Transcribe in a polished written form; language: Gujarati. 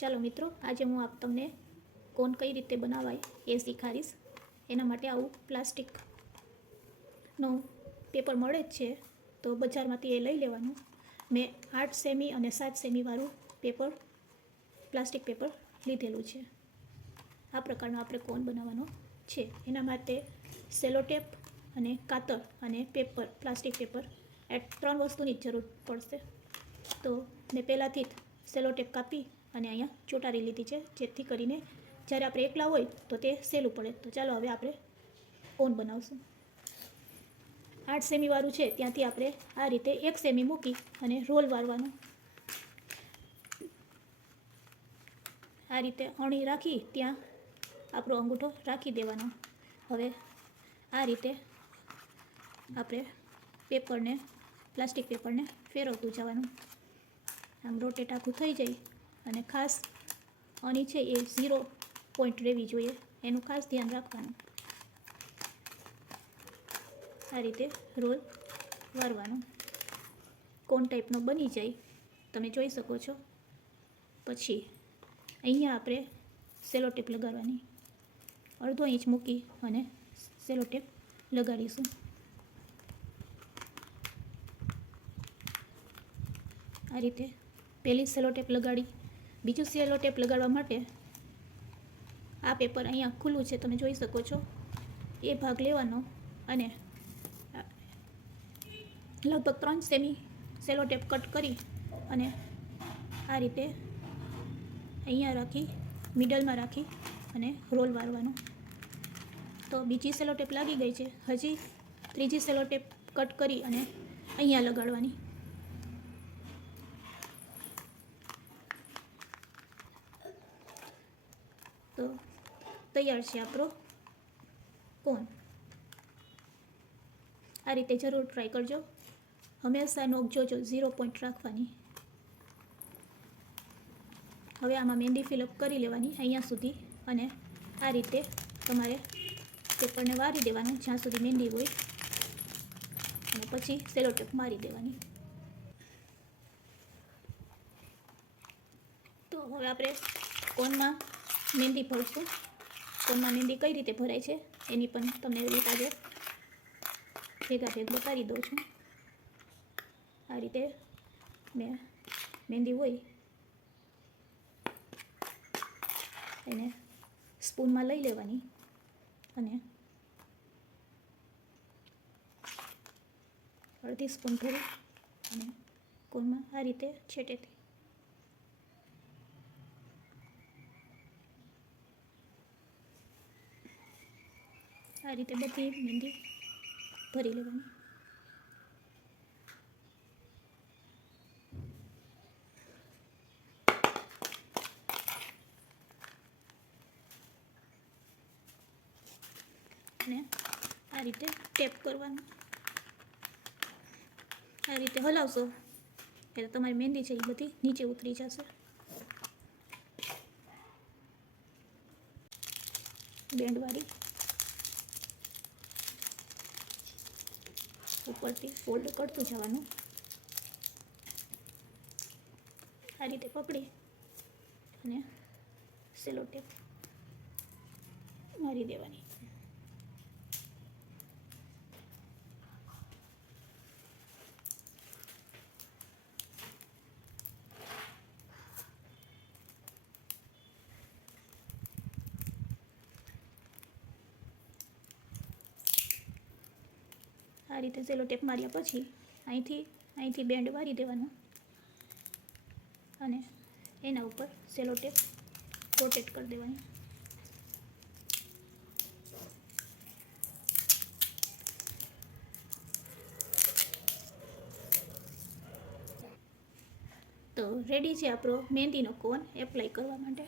ચાલો મિત્રો, આજે હું તમને કોન કઈ રીતે બનાવાય એ શીખવાડીશ. એના માટે આવું પ્લાસ્ટિકનો પેપર મળે જ છે, તો બજારમાંથી એ લઈ લેવાનું. મેં 8 સેમી અને 7 સેમી વાળું પેપર, પ્લાસ્ટિક પેપર લીધેલું છે. આ પ્રકારનો આપણે કોન બનાવવાનો છે. એના માટે સેલો ટેપ અને કાતર અને પેપર, પ્લાસ્ટિક પેપર, એ 3 વસ્તુની જ જરૂર પડશે. તો મેં પહેલાંથી જ સેલો ટેપ કાપી અને અહીંયા ચોટાડી લીધી છે, જેથી કરીને જ્યારે આપણે એકલા હોય તો તે સહેલું પડે. તો ચાલો હવે આપણે કોન બનાવશું. 8 સેમી વાળું છે ત્યાંથી આપણે આ રીતે 1 સેમી મૂકી અને રોલ વાળવાનો. આ રીતે અણી રાખી ત્યાં આપણો અંગૂઠો રાખી દેવાનો. હવે આ રીતે આપણે પેપરને, પ્લાસ્ટિક પેપરને ફેરવતું જવાનું. આમ રોટેટ આખું થઈ જાય અને ખાસ અણી છે એ 0 પોઈન્ટ રહેવી જોઈએ, એનું ખાસ ધ્યાન રાખવાનું. આ રીતે રોલ વારવાનો. કોન ટાઈપનો બની જાય, તમે જોઈ શકો છો. પછી અહીંયા આપણે સેલો ટેપ લગાડવાની. અડધો ઇંચ મૂકી અને સેલો ટેપ લગાડીશું. આ રીતે પહેલી સેલો ટેપ લગાડી. બીજું સેલો ટેપ લગાડવા માટે આ પેપર અહીંયા ખુલ્લું છે, તમે જોઈ શકો છો. એ ભાગ લેવાનો અને લગભગ 3 સેમી સેલો ટેપ કટ કરી અને આ રીતે અહીંયા રાખી, મિડલમાં રાખી અને રોલ વારવાનો. તો બીજી સેલો ટેપ લાગી ગઈ છે. હજી ત્રીજી સેલો ટેપ કટ કરી અને અહીંયા લગાડવાની. તો તૈયાર છે આપણો કોન. આ રીતે જરૂર ટ્રાય કરજો. હંમેશા નોક જોજો, 0 પોઈન્ટ રાખવાની. હવે આમાં મહેંદી ફિલઅપ કરી લેવાની અહીંયા સુધી, અને આ રીતે તમારે પેપરને વારી દેવાનું જ્યાં સુધી મહેંદી હોય, અને પછી સેલો ટેપ મારી દેવાની. તો હવે આપણે કોનમાં મહેંદી ભરશું. કોનમાં મહેંદી કઈ રીતે ભરાય છે એની પણ તમને રીત આજે ભેગા બતાવી દઉં છું. આ રીતે મેં મહેંદી હોય એને સ્પૂનમાં લઈ લેવાની અને અડધી સ્પૂન ભરી અને કોનમાં આ રીતે છેટેથી આ રીતે બધી મહેંદી ભરી લેવાની. અને આ રીતે ટેપ કરવાનું. આ રીતે હલાવશો એટલે તમારી મહેંદી છે એ બધી નીચે ઉતરી જશે. બેન્ડવાળી ઉપરથી ફોલ્ડ કરતું જવાનું. આ રીતે પકડી અને સેલો ટેપ મારી દેવાની. આ રીતે સેલો ટેપ માર્યા પછી અહીંથી બેન્ડ વારી દેવાનો અને એના ઉપર સેલો ટેપ રોટેટ કરી દેવાની. તો રેડી છે આપણો મહેંદીનો કોન એપ્લાય કરવા માટે.